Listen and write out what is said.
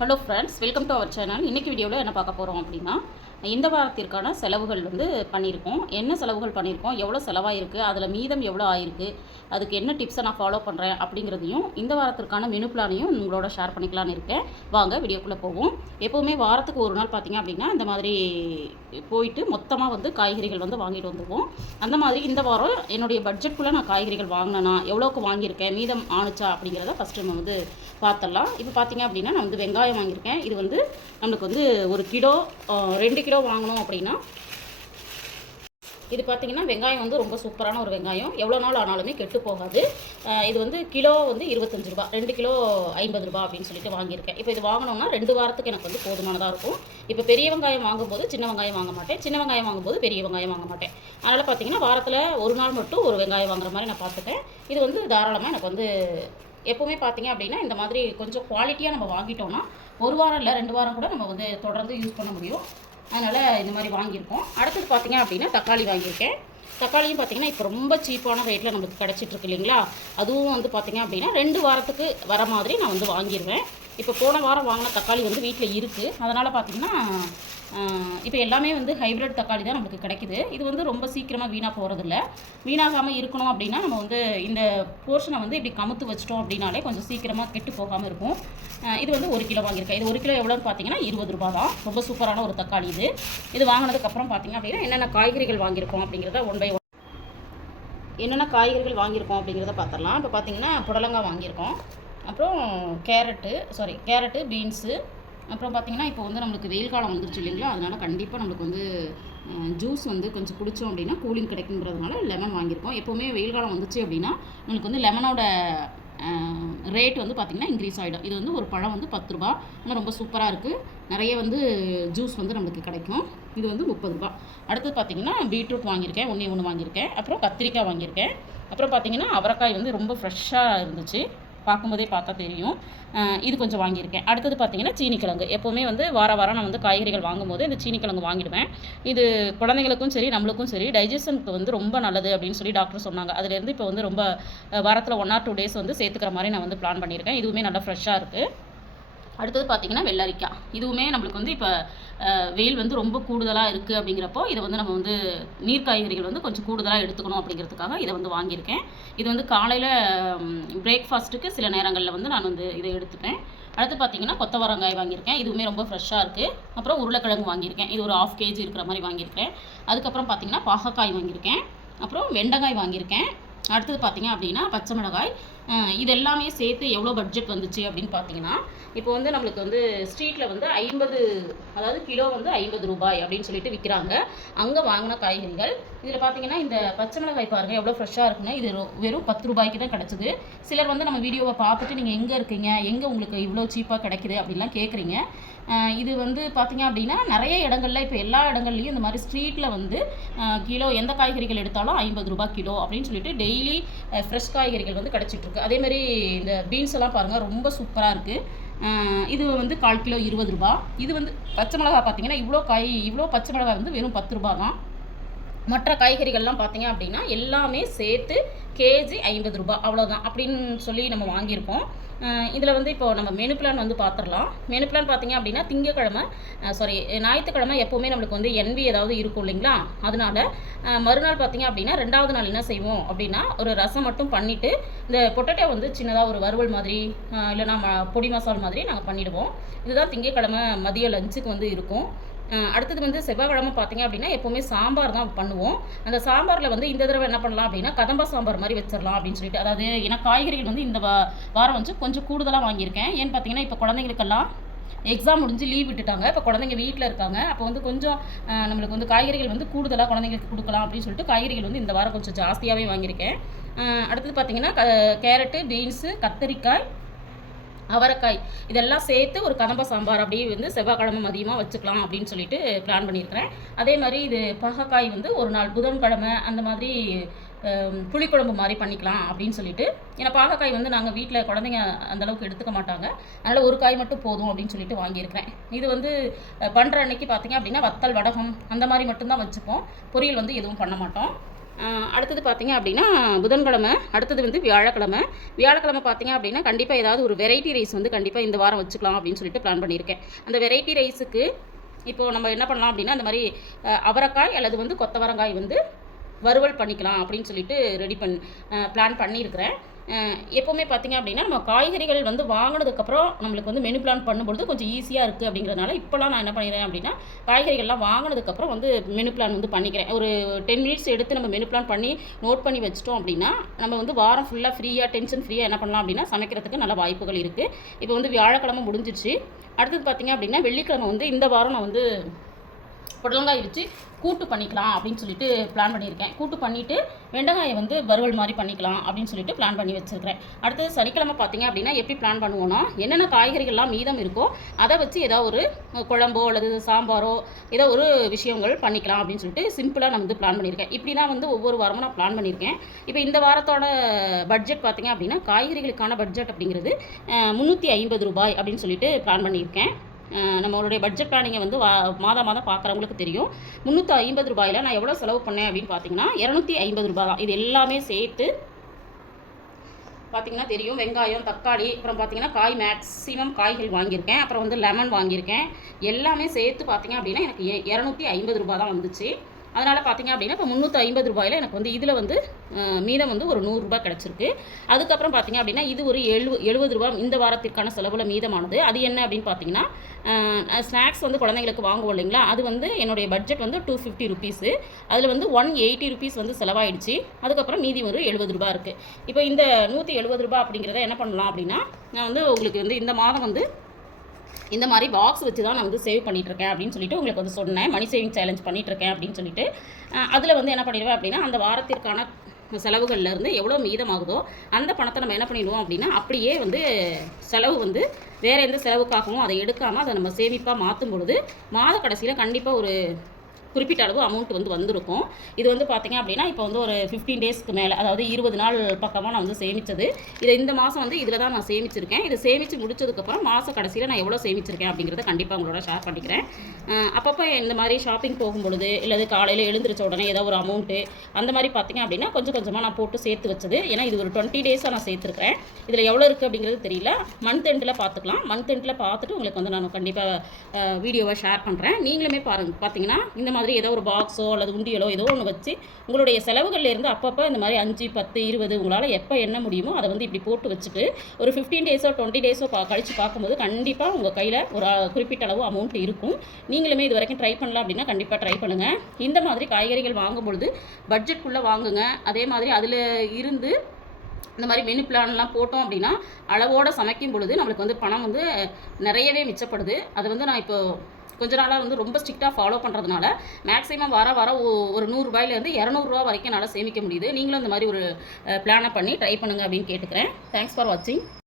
Hello friends, welcome to our channel. இன்றைக்கி வீடியோவில் என்ன பார்க்க போகிறோம் அப்படின்னா, இந்த வாரத்திற்கான செலவுகள் பண்ணியிருக்கோம். என்ன செலவுகள் பண்ணியிருக்கோம், எவ்வளோ செலவாயிருக்கு, அதில் மீதம் எவ்வளோ ஆயிருக்கு, அதுக்கு என்ன டிப்ஸை நான் ஃபாலோ பண்ணுறேன் அப்படிங்கிறதையும் இந்த வாரத்திற்கான மெனு பிளானையும் உங்களோட ஷேர் பண்ணிக்கலான்னு இருக்கேன். வாங்க வீடியோக்குள்ளே போவோம். எப்போவுமே வாரத்துக்கு ஒரு நாள் பார்த்திங்க அப்படின்னா இந்த மாதிரி போயிட்டு மொத்தமாக காய்கறிகள் வாங்கிட்டு வந்துடுவோம். அந்த மாதிரி இந்த வாரம் என்னுடைய பட்ஜெட்குள்ளே நான் காய்கறிகள் வாங்கினேன்னா எவ்வளோக்கு வாங்கியிருக்கேன், மீதம் ஆணுச்சா அப்படிங்கிறத ஃபஸ்ட்டு நம்ம பார்த்துடலாம். இப்போ பார்த்திங்க அப்படின்னா நான் வெங்காயம் வாங்கியிருக்கேன். இது நம்மளுக்கு ஒரு கிலோ 2 கிலோ வாங்கணும் அப்படின்னா இது பார்த்திங்கன்னா வெங்காயம் ரொம்ப சூப்பரான ஒரு வெங்காயம், எவ்வளோ நாள் ஆனாலுமே கெட்டு போகாது. இது கிலோ 25 ரூபா, 2 கிலோ 50 ரூபா அப்படின்னு சொல்லிட்டு வாங்கியிருக்கேன். இப்போ இது வாங்கினோம்னா 2 வாரத்துக்கு எனக்கு போதுமானதாக இருக்கும். இப்போ பெரிய வெங்காயம் வாங்கும்போது சின்ன வெங்காயம் வாங்க மாட்டேன், சின்ன வெங்காயம் வாங்கும்போது பெரிய வெங்காயம் வாங்க மாட்டேன். அதனால் பார்த்திங்கன்னா வாரத்தில் ஒரு நாள் மட்டும் ஒரு வெங்காயம் வாங்குற மாதிரி நான் பார்த்துட்டேன். இது தாராளமாக எனக்கு எப்போவுமே பார்த்திங்க அப்படின்னா இந்த மாதிரி கொஞ்சம் குவாலிட்டியாக நம்ம வாங்கிட்டோம்னா ஒரு வாரம் இல்லை 2 வாரம் கூட நம்ம தொடர்ந்து யூஸ் பண்ண முடியும். அதனால் இந்த மாதிரி வாங்கியிருக்கோம். அடுத்தது பார்த்திங்க அப்படின்னா தக்காளி வாங்கியிருக்கேன். தக்காளியும் பார்த்திங்கன்னா இப்போ ரொம்ப சீப்பான ரேட்டில் நம்மளுக்கு கிடச்சிட்ருக்கு இல்லைங்களா. அதுவும் பார்த்திங்க அப்படின்னா 2 வாரத்துக்கு வர மாதிரி நான் வாங்கிடுவேன். இப்போ போன வாரம் வாங்கின தக்காளி வீட்டில் இருக்குது. அதனால் பார்த்திங்கன்னா இப்போ எல்லாமே ஹைப்ரிட் தக்காளி தான் நம்மளுக்கு கிடைக்குது. இது ரொம்ப சீக்கிரமாக வீணாக போகிறதில்ல. வீணாகாமல் இருக்கணும் அப்படின்னா நம்ம இந்த போர்ஷனை இப்படி கமுத்து வச்சிட்டோம் அப்படின்னாலே கொஞ்சம் சீக்கிரமாக கெட்டு போகாமல் இருக்கும். இது 1 கிலோ வாங்கியிருக்கேன். இது 1 கிலோ எவ்வளோன்னு பார்த்தீங்கன்னா 20 ரூபா தான். ரொம்ப சூப்பரான ஒரு தக்காளி இது வாங்கினதுக்கப்புறம் பார்த்திங்க அப்படின்னா என்னென்ன காய்கறிகள் வாங்கியிருக்கோம் அப்படிங்கிறத ஒன் பை ஒன் என்னென்ன காய்கறிகள் வாங்கியிருக்கோம் அப்படிங்கிறத பார்த்துடலாம். இப்போ பார்த்திங்கன்னா புடலங்காய் வாங்கியிருக்கோம். அப்புறம் கேரட்டு, பீன்ஸு. அப்புறம் பார்த்திங்கன்னா இப்போ நம்மளுக்கு வெயில் காலம் வந்துருச்சு இல்லைங்களா. அதனால் கண்டிப்பாக நம்மளுக்கு ஜூஸ் கொஞ்சம் குடித்தோம் அப்படின்னா கூலிங் கிடைக்குங்கிறதுனால லெமன் வாங்கியிருக்கோம். எப்போவுமே வெயில் காலம் வந்துச்சு அப்படின்னா நம்மளுக்கு லெமனோட ரேட் பார்த்திங்கன்னா இன்க்ரீஸ் ஆகிடும். இது ஒரு பழம் 10 ரூபா. ஆனால் ரொம்ப சூப்பராக இருக்குது. நிறைய ஜூஸ் நம்மளுக்கு கிடைக்கும். இது 30 ரூபா. அடுத்தது பார்த்திங்கன்னா பீட்ரூட் வாங்கியிருக்கேன், ஒன்று வாங்கியிருக்கேன். அப்புறம் கத்திரிக்காய் வாங்கியிருக்கேன். அப்புறம் பார்த்திங்கன்னா அவரைக்காய் ரொம்ப ஃப்ரெஷ்ஷாக இருந்துச்சு, பார்க்கும்போதே பார்த்தா தெரியும். இது கொஞ்சம் வாங்கியிருக்கேன். அடுத்தது பார்த்திங்கன்னா சீனிக்கிழங்கு. எப்போவுமே வாரம் நான் காய்கறிகள் வாங்கும்போது இந்த சீனிக்கிழங்கு வாங்கிடுவேன். இது குழந்தைங்களுக்கும் சரி நம்மளுக்கும் சரி டைஜஷனுக்கு ரொம்ப நல்லது அப்படின்னு சொல்லி டாக்டர் சொன்னாங்க. அதுலேருந்து இப்போ ரொம்ப வாரத்தில் 1 or 2 டேஸ் சேர்த்துக்கிற மாதிரி நான் பிளான் பண்ணியிருக்கேன். இதுவுமே நல்லா ஃப்ரெஷ்ஷாக இருக்குது. அடுத்தது பார்த்திங்கன்னா வெள்ளரிக்காய். இதுவுமே நம்மளுக்கு இப்போ வெயில் ரொம்ப கூடுதலாக இருக்குது அப்படிங்கிறப்போ இதை நம்ம நீர் காய்கறிகள் கொஞ்சம் கூடுதலாக எடுத்துக்கணும் அப்படிங்கிறதுக்காக இதை வாங்கியிருக்கேன். இது காலையில் பிரேக்ஃபாஸ்ட்டுக்கு சில நேரங்களில் நான் இதை எடுத்துப்பேன். அடுத்து பார்த்திங்கன்னா கொத்தவரங்காய் வாங்கியிருக்கேன். இதுவுமே ரொம்ப ஃப்ரெஷ்ஷாக இருக்குது. அப்புறம் உருளைக்கிழங்கு வாங்கியிருக்கேன். இது ஒரு 1/2 kg இருக்கிற மாதிரி வாங்கியிருக்கேன். அதுக்கப்புறம் பார்த்திங்கன்னா பாகக்காய் வாங்கியிருக்கேன். அப்புறம் வெண்டைக்காய் வாங்கியிருக்கேன். அடுத்தது பார்த்திங்க அப்படின்னா பச்சை மிளகாய். இது எல்லாமே சேர்த்து எவ்வளோ பட்ஜெட் வந்துச்சு அப்படின்னு பார்த்தீங்கன்னா இப்போ நம்மளுக்கு ஸ்ட்ரீட்டில் 50, அதாவது கிலோ 50 ரூபாய் அப்படின்னு சொல்லிட்டு விற்கிறாங்க. அங்கே வாங்கின காய்கறிகள். இதில் பார்த்தீங்கன்னா இந்த பச்சை மிளகாய் பாருங்கள் எவ்வளோ ஃப்ரெஷ்ஷாக இருக்குன்னு. இது வெறும் 10 ரூபாய்க்கு தான் கிடச்சிது. சிலர் நம்ம வீடியோவை பார்த்துட்டு நீங்கள் எங்கே இருக்கீங்க, எங்கே உங்களுக்கு இவ்வளோ சீப்பாக கிடைக்குது அப்படின்லாம் கேட்குறீங்க. இது பார்த்திங்க அப்படின்னா நிறைய இடங்களில் இப்போ எல்லா இடங்கள்லையும் இந்த மாதிரி ஸ்ட்ரீட்டில் கிலோ எந்த காய்கறிகள் எடுத்தாலும் 50 ரூபாய் கிலோ அப்படின்னு சொல்லிட்டு டெய்லி ஃப்ரெஷ் காய்கறிகள் கிடச்சிட்ருக்கு. அதேமாதிரி இந்த பீன்ஸ் எல்லாம் பாருங்கள் ரொம்ப சூப்பராக இருக்குது. இது 1/4 கிலோ 20 ரூபா. இது பச்சை மிளகாய் பார்த்திங்கன்னா இவ்வளோ பச்சை மிளகாய் வெறும் 10 ரூபா தான். மற்ற காய்கறிகள்லாம் பார்த்திங்க அப்படின்னா எல்லாமே சேர்த்து கேஜி 50 ரூபா அவ்வளோதான் அப்படின்னு சொல்லி நம்ம வாங்கியிருக்கோம். இதில் இப்போ நம்ம மெனு பிளான் பார்த்துடலாம். மெனு பிளான் பார்த்திங்க அப்படின்னா ஞாயிற்றுக்கிழமை எப்போவுமே நம்மளுக்கு என்வி ஏதாவது இருக்கும் இல்லைங்களா. அதனால் மறுநாள் பார்த்திங்க அப்படின்னா 2வது நாள் என்ன செய்வோம் அப்படின்னா ஒரு ரசம் மட்டும் பண்ணிவிட்டு இந்த பொட்டேட்டோ சின்னதாக ஒரு வறுவல் மாதிரி இல்லைனா பொடி மசால் மாதிரி நாங்கள் பண்ணிவிடுவோம். இதுதான் திங்கட்கிழமை மதிய லஞ்சுக்கு இருக்கும். அடுத்தது செவ்வாய்க்கிழமை பார்த்திங்க அப்படின்னா எப்போவுமே சாம்பார் தான் பண்ணுவோம். அந்த சாம்பாரில் இந்த தடவை என்ன பண்ணலாம் அப்படின்னா கதம்பா சாம்பார் மாதிரி வச்சிடலாம் அப்படின்னு சொல்லிட்டு. அதாவது ஏன்னா காய்கறிகள் இந்த வாரம் கொஞ்சம் கூடுதலாக வாங்கியிருக்கேன். ஏன்னு பார்த்தீங்கன்னா இப்போ குழந்தைங்களுக்கெல்லாம் எக்ஸாம் முடிஞ்சு லீவ் விட்டுட்டாங்க. இப்போ குழந்தைங்க வீட்டில் இருக்காங்க. அப்போ கொஞ்சம் நம்மளுக்கு காய்கறிகள் கூடுதலாக குழந்தைங்களுக்கு கொடுக்கலாம் அப்படின்னு சொல்லிட்டு காய்கறிகள் இந்த வாரம் கொஞ்சம் ஜாஸ்தியாகவே வாங்கியிருக்கேன். அடுத்தது பார்த்திங்கன்னா கேரட்டு, பீன்ஸு, கத்தரிக்காய், அவரைக்காய் இதெல்லாம் சேர்த்து ஒரு கதம்ப சாம்பார் அப்படியே செவ்வாய்க்கிழமை மதியமாக வச்சுக்கலாம் அப்படின்னு சொல்லிட்டு பிளான் பண்ணியிருக்கிறேன். அதே மாதிரி இது பாகக்காய் ஒரு நாள் புதன்கிழமை அந்த மாதிரி புளிக்குழம்பு மாதிரி பண்ணிக்கலாம் அப்படின்னு சொல்லிட்டு. ஏன்னா பாகக்காய் நாங்கள் வீட்டில் குழந்தைங்க அந்தளவுக்கு எடுத்துக்க மாட்டாங்க. அதனால் ஒரு காய் மட்டும் போதும் அப்படின்னு சொல்லிட்டு வாங்கியிருக்கிறேன். இது பண்ணுற அன்னைக்கு பார்த்திங்க அப்படின்னா வத்தல் வடகம் அந்த மாதிரி மட்டும்தான் வச்சுப்போம். பொரியல் எதுவும் பண்ண மாட்டோம். அடுத்தது பார்த்திங்க அப்படின்னா புதன்கிழமை, அடுத்தது வந்து வியாழக்கிழமை. வியாழக்கிழமை பார்த்திங்க அப்படின்னா கண்டிப்பாக ஏதாவது ஒரு வெரைட்டி ரைஸ் வந்து கண்டிப்பாக இந்த வாரம் வச்சுக்கலாம் அப்படின்னு சொல்லிட்டு பிளான் பண்ணியிருக்கேன். அந்த வெரைட்டி ரைஸுக்கு இப்போது நம்ம என்ன பண்ணலாம் அப்படின்னா, இந்த மாதிரி அவரைக்காய் அல்லது வந்து கொத்தவரங்காய் வந்து வறுவல் பண்ணிக்கலாம் அப்படின்னு சொல்லிட்டு பிளான் பண்ணியிருக்கிறேன். எப்போவுமே பார்த்திங்க அப்படின்னா நம்ம காய்கறிகள் வந்து வாங்கினதுக்கப்புறம் நம்மளுக்கு வந்து மெனு பிளான் பண்ணும்பொழுது கொஞ்சம் ஈஸியாக இருக்குது அப்படிங்கிறதுனால இப்போலாம் நான் என்ன பண்ணிடுறேன் அப்படின்னா, காய்கறிகள்லாம் வாங்கினதுக்கப்புறம் வந்து மெனு பிளான் வந்து பண்ணிக்கிறேன். ஒரு 10 மினிட்ஸ் எடுத்து நம்ம மெனு பிளான் பண்ணி நோட் பண்ணி வச்சிட்டோம் அப்படின்னா, நம்ம வந்து வாரம் ஃபுல்லாக ஃப்ரீயாக டென்ஷன் ஃப்ரீயாக என்ன பண்ணலாம் அப்படின்னா சமைக்கிறதுக்கு நல்ல வாய்ப்புகள் இருக்குது. இப்போ வந்து வியாழக்கிழமை முடிஞ்சிடுச்சு. அடுத்தது பார்த்திங்க அப்படின்னா வெள்ளிக்கிழமை வந்து இந்த வாரம் நான் வந்து புடலங்காய் வச்சு கூட்டு பண்ணிக்கலாம் அப்படின்னு சொல்லிட்டு பிளான் பண்ணியிருக்கேன். கூட்டு பண்ணிவிட்டு வெண்டைக்காயை வந்து வறுவல் மாதிரி பண்ணிக்கலாம் அப்படின்னு சொல்லிட்டு பிளான் பண்ணி வச்சுருக்கிறேன். அடுத்தது சனிக்கிழமை பார்த்திங்க அப்படின்னா எப்படி பிளான் பண்ணுவோன்னா, என்னென்ன காய்கறிகள்லாம் மீதம் இருக்கோ அதை வச்சு ஏதாவது ஒரு குழம்போ அல்லது சாம்பாரோ ஏதோ ஒரு விஷயங்கள் பண்ணிக்கலாம் அப்படின்னு சொல்லிட்டு சிம்பிளாக நான் வந்து பிளான் பண்ணியிருக்கேன். இப்படி தான் வந்து ஒவ்வொரு வாரமும் நான் பிளான் பண்ணியிருக்கேன். இப்போ இந்த வாரத்தோட பட்ஜெட் பார்த்திங்க அப்படின்னா காய்கறிகளுக்கான பட்ஜெட் அப்படிங்கிறது 350 ரூபாய் அப்படின்னு சொல்லிட்டு பிளான் பண்ணியிருக்கேன். நம்மளுடைய பட்ஜெட் பிளானிங்கை வந்து மாதம் பார்க்குறவங்களுக்கு தெரியும். 350 ரூபாயில் நான் எவ்வளோ செலவு பண்ணேன் அப்படின்னு பார்த்தீங்கன்னா 250 ரூபா தான். இது எல்லாமே சேர்த்து பார்த்திங்கன்னா தெரியும். வெங்காயம், தக்காளி, அப்புறம் பார்த்திங்கன்னா காய் மேக்ஸிமம் காய்கள் வாங்கியிருக்கேன். அப்புறம் வந்து லெமன் வாங்கியிருக்கேன். எல்லாமே சேர்த்து பார்த்திங்க அப்படின்னா எனக்கு 250 ரூபா தான் வந்துச்சு. அதனால் பார்த்திங்க அப்படின்னா இப்போ 350 ரூபாயில் எனக்கு வந்து இதில் வந்து மீதம் வந்து ஒரு 100 ரூபாய் கிடச்சிருக்கு. அதுக்கப்புறம் பார்த்திங்க அப்படின்னா இது ஒரு 70 ரூபா இந்த வாரத்திற்கான செலவில் மீதமானது. அது என்ன அப்படின்னு பார்த்தீங்கன்னா, ஸ்நாக்ஸ் வந்து குழந்தைங்களுக்கு வாங்குவோம் இல்லைங்களா, அது வந்து என்னுடைய பட்ஜெட் வந்து 250 ருபீஸு. அதில் வந்து 180 ருபீஸ் வந்து செலவாயிடுச்சு. அதுக்கப்புறம் மீதி ஒரு 70 ரூபா இருக்குது. இப்போ இந்த 170 ரூபா அப்படிங்கிறத என்ன பண்ணலாம் அப்படின்னா, நான் வந்து உங்களுக்கு வந்து இந்த மாதம் வந்து இந்த மாதிரி பாக்ஸ் வச்சு தான் நான் வந்து சேவ் பண்ணிகிட்ருக்கேன் அப்படின்னு சொல்லிட்டு உங்களுக்கு வந்து சொன்னேன். மணி சேவிங் சேலஞ்ச் பண்ணிகிட்ருக்கேன் அப்படின்னு சொல்லிட்டு அதில் வந்து என்ன பண்ணிடுவேன் அப்படின்னா, அந்த வாரத்திற்கான செலவுகள்லேருந்து எவ்வளோ மீதமாகுதோ அந்த பணத்தை நம்ம என்ன பண்ணிடுவோம் அப்படின்னா, அப்படியே வந்து செலவு வந்து வேறு எந்த செலவுக்காகவும் அதை எடுக்காமல் அதை நம்ம சேமிப்பாக மாற்றும் பொழுது மாத கடைசியில் கண்டிப்பாக ஒரு குறிப்பிட்ட அளவு அமௌண்ட் வந்து வந்திருக்கும். இது வந்து பார்த்திங்க அப்படின்னா இப்போ வந்து ஒரு 15 டேஸ்க்கு மேலே, அதாவது 20 நாள் பக்கமாக நான் வந்து சேமித்தது. இதை இந்த மாதம் வந்து இதில் தான் நான் சேமிச்சிருக்கேன். இதை சேமித்து முடிச்சதுக்கப்புறம் மாத கடைசியில் நான் எவ்வளோ சேமிச்சிருக்கேன் அப்படிங்கிறத கண்டிப்பாக உங்களோட ஷேர் பண்ணிக்கிறேன். அப்பப்போ இந்த மாதிரி ஷாப்பிங் போகும்பொழுது இல்லது காலையில் எழுந்திரிச்ச உடனே ஏதோ ஒரு அமௌண்ட்டு அந்த மாதிரி பார்த்திங்க அப்படின்னா கொஞ்சம் கொஞ்சமாக நான் போட்டு சேர்த்து வச்சது. ஏன்னா இது ஒரு 20 டேஸாக நான் சேர்த்துருக்கிறேன். இதில் எவ்வளோ இருக்குது அப்படிங்கிறது தெரியல. மந்த் எண்டில் பார்த்துக்கலாம். மந்த் எண்டில் பார்த்துட்டு உங்களுக்கு வந்து நான் கண்டிப்பாக வீடியோவை ஷேர் பண்ணுறேன். நீங்களுமே பார்த்தீங்கன்னா இந்த மாதிரி ஏதோ ஒரு பாக்ஸோ அல்லது உண்டியலோ ஏதோ ஒன்று வச்சு உங்களுடைய செலவுகள்லேருந்து அப்பப்போ இந்த மாதிரி 5, 10, 20 உங்களால் எப்போ என்ன முடியுமோ அதை வந்து இப்படி போட்டு வச்சுட்டு ஒரு 15 டேஸோ 20 டேஸோ கழித்து பார்க்கும்போது கண்டிப்பாக உங்கள் கையில் ஒரு குறிப்பிட்ட அளவு அமௌண்ட் இருக்கும். நீங்களுமே இது வரைக்கும் ட்ரை பண்ணலாம் அப்படின்னா கண்டிப்பாக ட்ரை பண்ணுங்கள். இந்த மாதிரி காய்கறிகள் வாங்கும்பொழுது பட்ஜெட்குள்ளே வாங்குங்க. அதே மாதிரி அதில் இருந்து இந்த மாதிரி மெனு பிளான்லாம் போட்டோம் அப்படின்னா அளவோடு சமைக்கும் பொழுது நம்மளுக்கு வந்து பணம் வந்து நிறையவே மிச்சப்படுது. அதை வந்து நான் இப்போ கொஞ்ச நாளாக வந்து ரொம்ப ஸ்ட்ரிக்டாக ஃபாலோ பண்ணுறதுனால மேக்ஸிமம் வர ஒரு 100 ரூபாயிலேருந்து 200 ரூபா வரைக்கும் என்னால் சேமிக்க முடியுது. நீங்களும் இந்த மாதிரி ஒரு பிளானை பண்ணி ட்ரை பண்ணுங்கள் அப்படின்னு கேட்டுக்கிறேன். தேங்க்ஸ் ஃபார் வாட்சிங்.